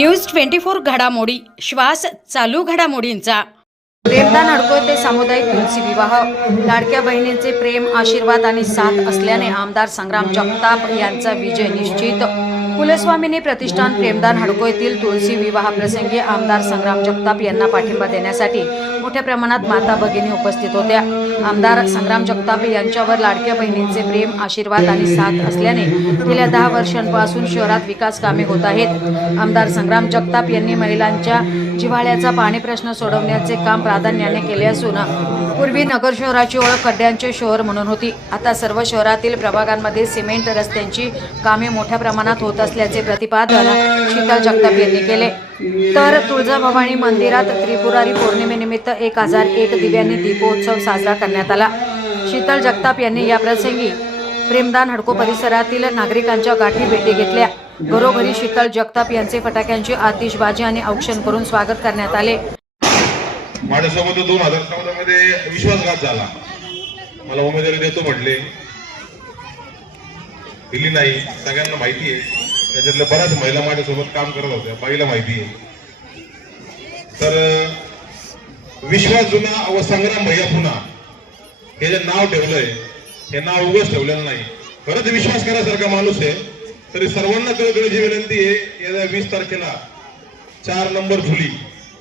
News 24 घडामोडी श्वास चालू घडामोडींचा। प्रेमदान हडकोय ते सामुदायिक तुलसी विवाह। लाडक्या बहिणींचे प्रेम, आशीर्वाद आणि साथ असल्याने आमदार संग्राम जगताप यांचा विजय निश्चित। कुलस्वामिनी प्रतिष्ठान प्रेमदान हडकोयतील तुलसी विवाह प्रसंगी आमदार संग्राम जगताप यांना पाठिंबा देण्यासाठी मोठ्या प्रमाणात माता भगिनी उपस्थित होत्या। आमदार संग्राम जगताप यांच्यावर लाडक्या बहिणींचे प्रेम, आशीर्वाद आणि साथ असल्याने गेल्या 10 वर्षांपासून शहरात विकास कामे होत आहेत। आमदार संग्राम जगताप यांनी महिलांच्या जिव्हाळ्याचा पाणी प्रश्न सोडवण्याचे काम प्राधान्याने केले असून पूर्वी नगर शहराची ओळख खड्ड्यांचे शहर म्हणून होती। आता सर्व शहरातील प्रभागांमध्ये सिमेंट रस्त्यांची कामे मोठ्या प्रमाणात होत असल्याचे प्रतिपादन शीतल जगताप यांनी केले। तर तुळजाभवानी मंदिरात त्रिपुरारी पौर्णिमेनिमित्त 1001 दिव्यांनी दीपोत्सव साजरा करण्यात आला। शीतल जगताप यांनी या प्रसंगी प्रेमदान हडको परिसरातील नागरिकांच्या गाठी भेटी घेतल्या। घरोघरी शीतल जगताप यांचे फटाक्यांची आतिषबाजी आणि औक्षण करून स्वागत करण्यात आले। माझ्यासोबत 2014 मध्ये विश्वासघात झाला। मला उमेदवारी देतो म्हटले, दिली नाही। सगळ्यांना माहिती आहे, त्याच्यातल्या बऱ्याच महिला माझ्यासोबत काम करत होत्या, बाईला माहिती आहे। तर विश्वास जुना व संग्राम भैया पुन्हा हे जे नाव ठेवलंय, हे नाव उगाच ठेवलेलं नाही। खरंच विश्वास करासारखा माणूस आहे। तरी सर्वांना कळकळीची विनंती आहे, येत्या 20 तारखेला 4 नंबर झुली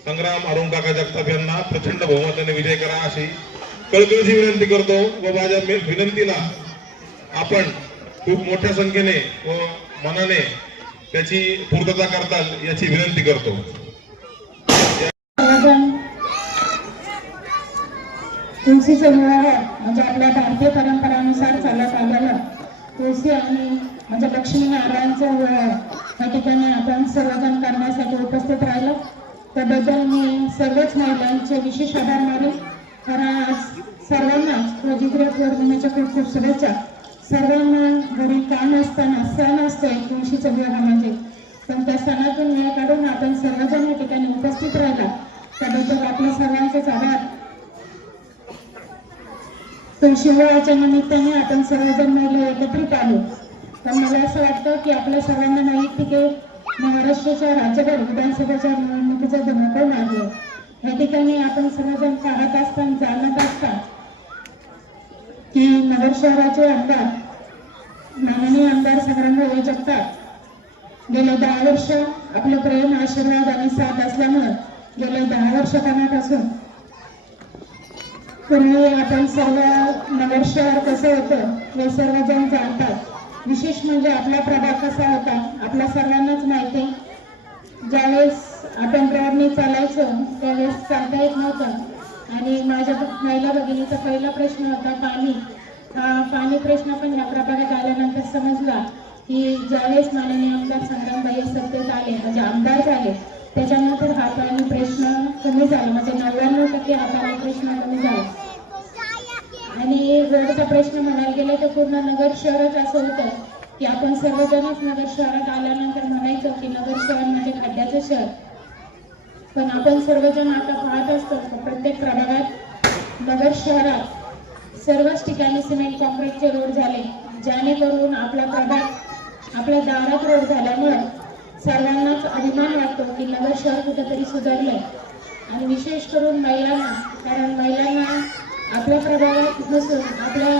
संग्राम अरुण काका जगताप यांना प्रचंड बहुमताने विजय करा अशी कळकळीची विनंती करतो व माझ्या विनंतीला आपण खूप मोठ्या संख्येने व मनाने त्याची पूर्तता करताल याची विनंती करतो। तुळशीचा विवाह म्हणजे आपल्या भारतीय परंपरानुसार चालत आलेला तुळशी आणि म्हणजे लक्ष्मीनारायणचा विवाह या ठिकाणी आपण सर्वजण करण्यासाठी उपस्थित राहिलो। त्याबद्दल मी सर्वच महिलांचे विशेष आभार मानेन। कारण आज सर्वांनाच रजिद्र पौर्णिमेच्या खूप खूप शुभेच्छा। सर्वांना घरी काम असताना सण असतोय तुळशीचा विवाह म्हणजे, पण त्या सणातून वेळ काढून आपण सर्वजण या ठिकाणी उपस्थित राहिला त्याबद्दल आपल्या सर्वांचेच आभार। तुळशी विवाहाच्या निमित्ताने आपण सर्वजण महिला एकत्रित आलो। पण मला असं वाटतं की आपल्या सर्वांना माहिती की महाराष्ट्राच्या राज्यभर विधानसभेच्या निवडणुकीचा धुमाकूळ आहे। या ठिकाणी आपण सर्वजण पाहत असताना जाणत असतात की नगर शहराचे आमदार माननीय आमदार संग्रामभाई जगताप गेले 10 वर्ष आपलं प्रेम, आशीर्वाद आणि साथ असल्यामुळे गेले 10 वर्षापासून पूर्वी आपण सर्व नगर शहर कसं होतं हे सर्वजण जाणतात। विशेष म्हणजे आपला प्रभाग कसा होता आपल्या सर्वांनाच माहिती। ज्यावेळेस आपण रोडने चालायचो त्यावेळेस चालता येत नव्हतं आणि माझ्या महिला भगिनीचा पहिला प्रश्न होता पाणी। हा पाणी प्रश्न पण या प्रभागात आल्यानंतर समजला की ज्यावेळेस माननीय आमदार संग्रामभाई सत्तेत आले म्हणजे आमदार झाले त्याच्यानंतर हा पाणी प्रश्न कमी झाला, म्हणजे 99% हा पाणी प्रश्न कमी झाला। आणि रोडचा प्रश्न म्हणायला गेले तर पूर्ण नगर शहरच असं होतं की आपण सर्वजणच नगर शहरात आल्यानंतर म्हणायचो की नगर शहर म्हणजे खड्ड्याचं शहर। पण आपण सर्वजण आता पाहत असतो प्रत्येक प्रभागात नगर शहरात सर्वच ठिकाणी सिमेंट कॉन्क्रीटचे रोड झाले, जेणेकरून आपला प्रभाग आपल्या दारात रोड झाल्यामुळे सर्वांनाच अभिमान वाटतो की नगर शहर कुठेतरी सुधारलंय। आणि विशेष करून महिलांना, कारण महिलांना आपल्या प्रभागात नसून आपल्या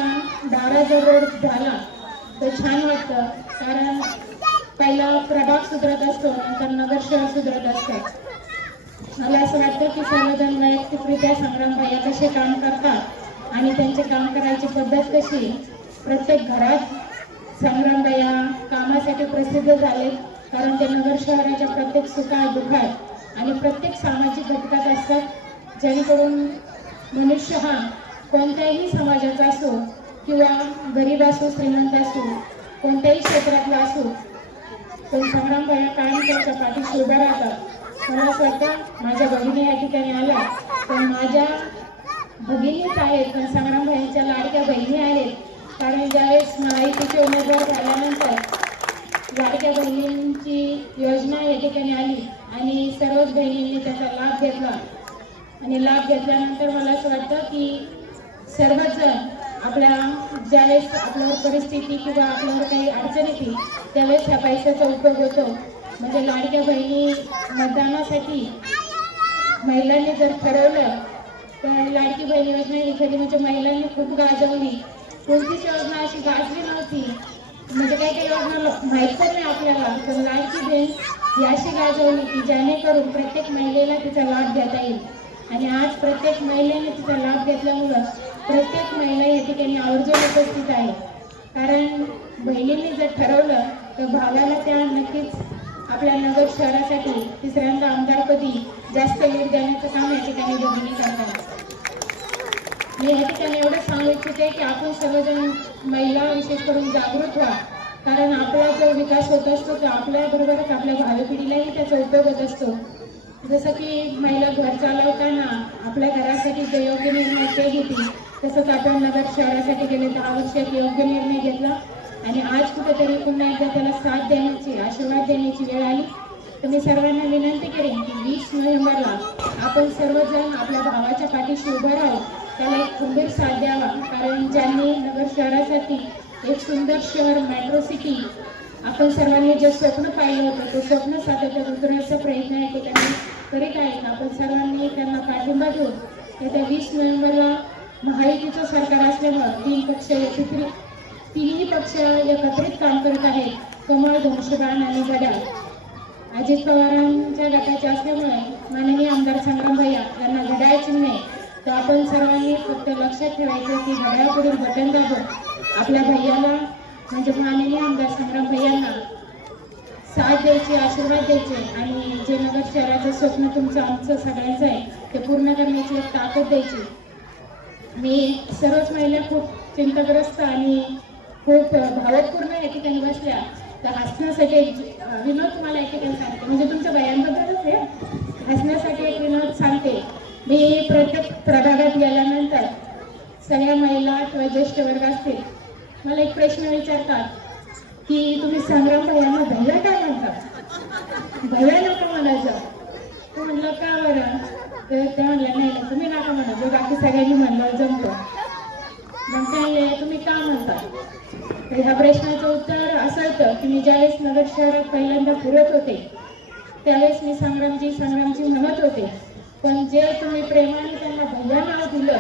दारात जर रोड झाला तर छान वाटतं। कारण पहिला प्रभाग सुधारत असतो नंतर नगर शहर सुधारत असतं। मला असं वाटतं की सर्वजण वैयक्तिकरित्या संग्रामभाई कसे काम करतात आणि त्यांचे काम करायची पद्धत कशी, प्रत्येक घरात संग्रामभाई कामासाठी प्रसिद्ध झाले। कारण ते नगर शहराच्या प्रत्येक सुखात दुःखात आणि प्रत्येक सामाजिक घटकात असतात, जेणेकरून मनुष्य हा कोणत्याही समाजाचा असो किंवा गरीब असो श्रीमंत असो कोणत्याही क्षेत्रातला असो पण संग्रामभाई कायम त्यांच्या पाठीशी उभ्या राहतात। मला असं वाटतं माझ्या भगिनी या ठिकाणी आल्या पण माझ्या भगिनीच आहेत पण संग्रामभाईंच्या लाडक्या बहिणी आहेत। कारण ज्यावेळेस महायुतीचे उमेदवार झाल्यानंतर लाडक्या बहिणींची योजना या ठिकाणी आली आणि सर्वच बहिणींनी त्याचा लाभ घेतला। आणि लाभ घेतल्यानंतर मला असं वाटतं की सर्वच जण आपल्या ज्यावेळेस आपल्यावर परिस्थिती किंवा आपल्यावर काही अडचण येते त्यावेळेस ह्या पैशाचा उपयोग होतो। म्हणजे लाडक्या बहिणी मतदानासाठी महिलांनी जर ठरवलं तर लाडकी बहीण योजना ही खरी म्हणजे महिलांनी खूप गाजवली. कोणतीच योजना अशी गाजली नव्हती, म्हणजे काही काही योजना माहीत पण नाही आपल्याला, पण लाडकी बहीण ही अशी गाजवली की जेणेकरून प्रत्येक महिलेला तिचा लाभ घेता येईल. आणि आज प्रत्येक महिलेने तिचा लाभ घेतल्यामुळं प्रत्येक महिला या ठिकाणी आवर्जून उपस्थित आहे. कारण बहिणींनी जर ठरवलं तर भावाला त्या नक्कीच आपल्या नगर शहरासाठी तिसऱ्यांदा आमदारपदी जास्त लीड देण्याचं काम या ठिकाणी भगिनी करतात. मी या ठिकाणी एवढं सांगू इच्छिते की आपण सर्वजण महिला विशेष करून जागृत व्हा. कारण आपला जो विकास होत असतो तो आपल्याबरोबरच आपल्या भावी पिढीलाही त्याचा उपयोग होत असतो. जसं की महिला घर चालवताना आपल्या घरासाठी जो योग्य निर्णय ते घेतली, तसंच आपण नगर शहरासाठी गेले 10 वर्षात योग्य निर्णय घेतला. आणि आज कुठेतरी पुन्हा एकदा त्याला साथ देण्याची, आशीर्वाद देण्याची वेळ आली. तर मी सर्वांना विनंती करेन की 20 नोव्हेंबरला आपण सर्वजण आपल्या भावाच्या पाठीशी उभं राहू, त्याला एक खंबीर साथ द्यावा. कारण ज्यांनी नगर शहरासाठी एक सुंदर शहर, मेट्रो सिटी आपण सर्वांनी जे स्वप्न पाहिलं होतं ते स्वप्न सातत्यात उतरण्याचा प्रयत्न आहे तो त्यांनी करीत आहेत. आपण सर्वांनी त्यांना पाठिंबा देऊन येत्या 20 नोव्हेंबरला महायुतीचं सरकार असल्यामुळं तिन्ही पक्ष एकत्रित काम करत आहेत. कमळ, धनुष्यबाण आणि घड्याळ अजित पवारांच्या गटाचे असल्यामुळे माननीय आमदार संग्राम भैया यांना घड्याळ चिन्ह आहे. तर आपण सर्वांनी फक्त लक्षात ठेवायचं की घड्याळापुढील बटन दाबून आपल्या भैयाला म्हणजे माननीय आमदार संग्राम भैयांना साथ द्यायची, आशीर्वाद द्यायचे आणि जे नगर शहराचं स्वप्न तुमचं आमचं सगळ्यांचं आहे ते पूर्ण करण्याची एक ताकद द्यायची. मी सर्वच महिला खूप चिंताग्रस्त आणि खूप भावपूर्ण या ठिकाणी बसल्या. तर हसण्यासाठी एक विनोद तुम्हाला या ठिकाणी सांगते, म्हणजे तुमच्या बायांबद्दलच आहे. हसण्यासाठी एक विनोद सांगते. मी प्रत्येक प्रभागात गेल्यानंतर सगळ्या महिला किंवा ज्येष्ठ वर्ग असतील मला एक प्रश्न विचारतात की तुम्ही संग्राम भैयांना भैया काय म्हणतात? भैया नका म्हणायचं. तू म्हणलं का बरं? तर त्या म्हणल्या नाही ना तुम्ही नका म्हणायचं, बाकी सगळ्यांनी म्हणलं जमतं. मग त्याने तुम्ही का म्हणता? तर ह्या प्रश्नाचं उत्तर असं होतं की मी ज्यावेळेस नगर शहरात पहिल्यांदा फिरत होते त्यावेळेस मी संग्रामजी म्हणत होते, पण जे तुम्ही प्रेमाने त्यांना भैया नाव दिलं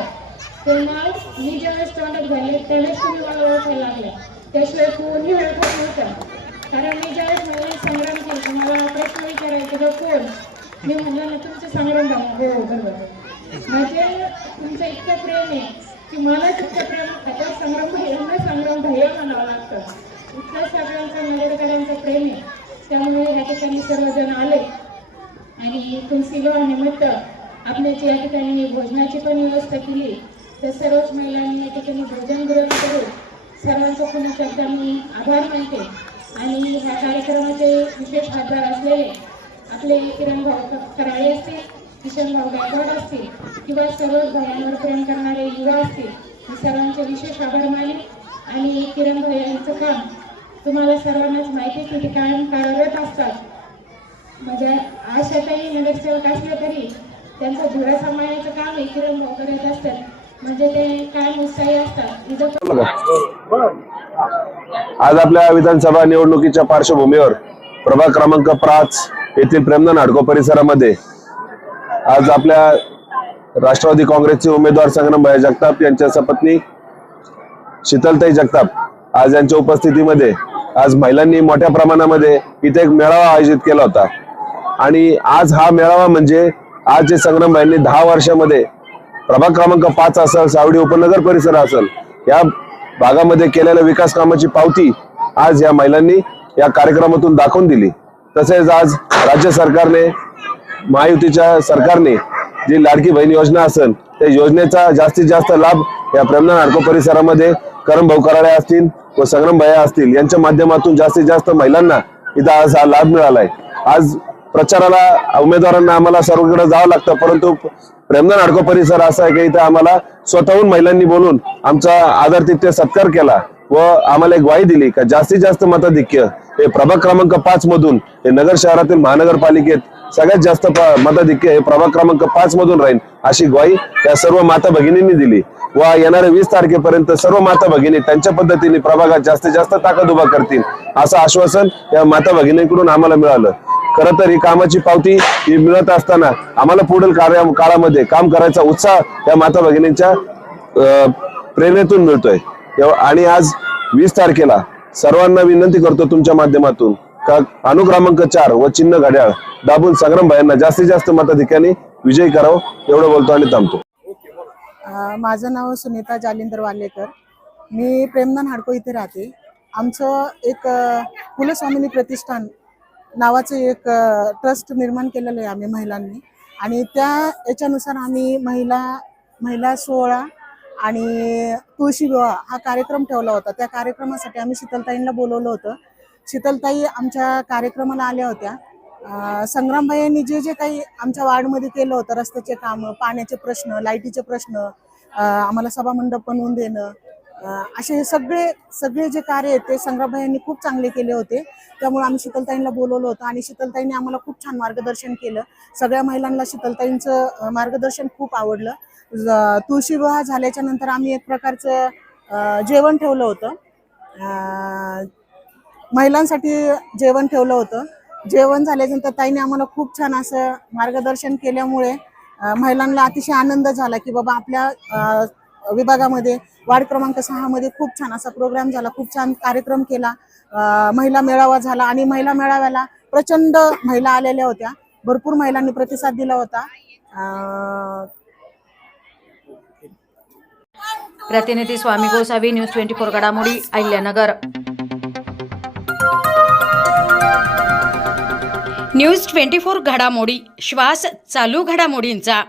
ते नाव मी ज्यावेळेस तोंडात घालले त्यावेळेस तुम्ही मला ओळखायला लागले, त्याशिवाय कोणी ओळखत नव्हतं. कारण मी ज्यावेळेस मला संग्राम केलं तुम्हाला प्रश्न विचारायचे का कोण, मी म्हणलं ना तुमचं संग्राम भाऊ. हो बरोबर. म्हणजे तुमचं इतकं प्रेम आहे की मला तुमचं प्रेम आता संग्राम भैया म्हणावं लागतं. इतकं सगळ्यांचं नगरकरांचं प्रेम आहे. त्यामुळे या ठिकाणी सर्वजण आले आणि तुलसी विवाहानिमित्त आपल्याची या ठिकाणी भोजनाची पण व्यवस्था केली. तर सर्वच महिलांनी या ठिकाणी भोजन ग्रहण करून सर्वांचं पुन्हा एकदा मी आभार मानते. आणि ह्या कार्यक्रमाचे विशेष आभार असलेले आपले किरण भाऊ कराळे असतील, किशन भाऊ गायकवाड असतील किंवा सर्व भयांवर प्रेम करणारे युवा असतील, मी सर्वांचे विशेष आभार माने. आणि किरण भाऊ यांचं काम तुम्हाला सर्वांनाच माहिती आहे की ते कायम कार्यरत असतात. म्हणजे आशाताई नगरसेवक असले तरी त्यांचं धुरा सांभाळण्याचं काम हे किरण भाऊ करत असतात. म्हणजे ते कायम उत्साही असतात. आज आपल्या विधानसभा निवडणुकीच्या पार्श्वभूमीवर प्रभाग क्रमांक 5 येथील प्रेमदान हडको परिसरामध्ये आज आपल्या राष्ट्रवादी काँग्रेसचे उमेदवार संग्रामभाई जगताप यांच्या सपत्नी शीतलताई जगताप आज यांच्या उपस्थितीमध्ये आज महिलांनी मोठ्या प्रमाणामध्ये इथे एक मेळावा आयोजित केला होता. आणि आज हा मेळावा म्हणजे आज जे संग्रामभाईंनी 10 वर्षामध्ये प्रभाग क्रमांक 5 असेल, सावडी उपनगर परिसर असेल, या भागामध्ये केलेल्या विकास कामाची पावती आज या महिलांनी या कार्यक्रमातून दाखवून दिली. तसेच आज राज्य सरकारने, महायुतीच्या सरकारने जी लाडकी बहीण योजना असेल त्या योजनेचा जास्तीत जास्त लाभ या प्रेमदान हडको परिसरामध्ये करमभाऊ कराळे असतील व संग्रामभाई असतील यांच्या माध्यमातून जास्तीत जास्त महिलांना इथं आज हा लाभ मिळालाय. आज प्रचाराला उमेदवारांना आम्हाला सर्वकडे जावं लागतं, परंतु प्रेमदान हडको परिसर असा आहे की इथं आम्हाला स्वतःहून महिलांनी बोलून आमचा आदरातिथ्य सत्कार केला व आम्हाला एक ग्वाही दिली का जास्तीत जास्त मताधिक्य हे प्रभाग क्रमांक 5 मधून हे नगर शहरातील महानगरपालिकेत सगळ्यात जास्त मताधिक्य हे प्रभाग क्रमांक 5 मधून राहील अशी ग्वाही त्या सर्व माता भगिनींनी दिली. व येणाऱ्या 20 तारखेपर्यंत सर्व माता भगिनी त्यांच्या पद्धतीने प्रभागात जास्तीत जास्त ताकद उभा करतील असं आश्वासन या माता भगिनींकडून आम्हाला मिळालं. खरं तर ही कामाची पावती ही मिळत असताना आम्हाला पुढील काळामध्ये काम करायचा उत्साह या माता भगिनींच्या प्रेरणेतून मिळतोय. आणि आज 20 तारखेला सर्वांना विनंती करतो तुमच्या माध्यमातून का अनुक्रमांक 4 व चिन्ह घड्याळ दाबून संग्राम भाईंना जास्तीत जास्त मताधिक्याने विजयी करावं एवढं बोलतो आणि थांबतो. माझं नाव सुनीता जालिंदर वालेकर. मी प्रेमदान हाडको इथे राहते. आमचं एक कुलस्वामिनी प्रतिष्ठान नावाचं एक ट्रस्ट निर्माण केलेलं आहे आम्ही महिलांनी, आणि त्या याच्यानुसार आम्ही महिला सोहळा आणि तुळशी विवाह हा कार्यक्रम ठेवला होता. त्या कार्यक्रमासाठी आम्ही शीतलताईंना बोलवलं होतं. शीतलताई आमच्या कार्यक्रमाला आल्या होत्या. संग्रामभाई यांनी जे काही आमच्या वार्डमध्ये केलं होतं, रस्त्याचे कामं, पाण्याचे प्रश्न, लाईटीचे प्रश्न, आम्हाला सभामंडप बनवून देणं, असे हे सगळे जे कार्य आहेत ते संग्रामभाई यांनी खूप चांगले केले होते. त्यामुळे आम्ही शीतलताईंना बोलवलं होतं आणि शीतलताईंनी आम्हाला खूप छान मार्गदर्शन केलं. सगळ्या महिलांना शीतलताईंचं मार्गदर्शन खूप आवडलं. तुळशी विवाह झाल्याच्या नंतर आम्ही एक प्रकारचं जेवण ठेवलं होतं. महिलांसाठी जेवण ठेवलं होतं. जेवण झाल्यानंतर ताईने आम्हाला खूप छान असं मार्गदर्शन केल्यामुळे महिलांना अतिशय आनंद झाला की बाबा आपल्या विभागामध्ये वार्ड क्रमांक 6 मध्ये खूप छान असा प्रोग्राम झाला, खूप छान कार्यक्रम केला. महिला मेळावा झाला आणि महिला मेळाव्याला प्रचंड महिला आलेल्या होत्या. भरपूर महिलांनी प्रतिसाद दिला होता. प्रतिनिधी स्वामी गोसावी, न्यूज 24 घडामोडी, अहिल्यानगर. न्यूज 24 घडामोडी, श्वास चालू घडामोडींचा.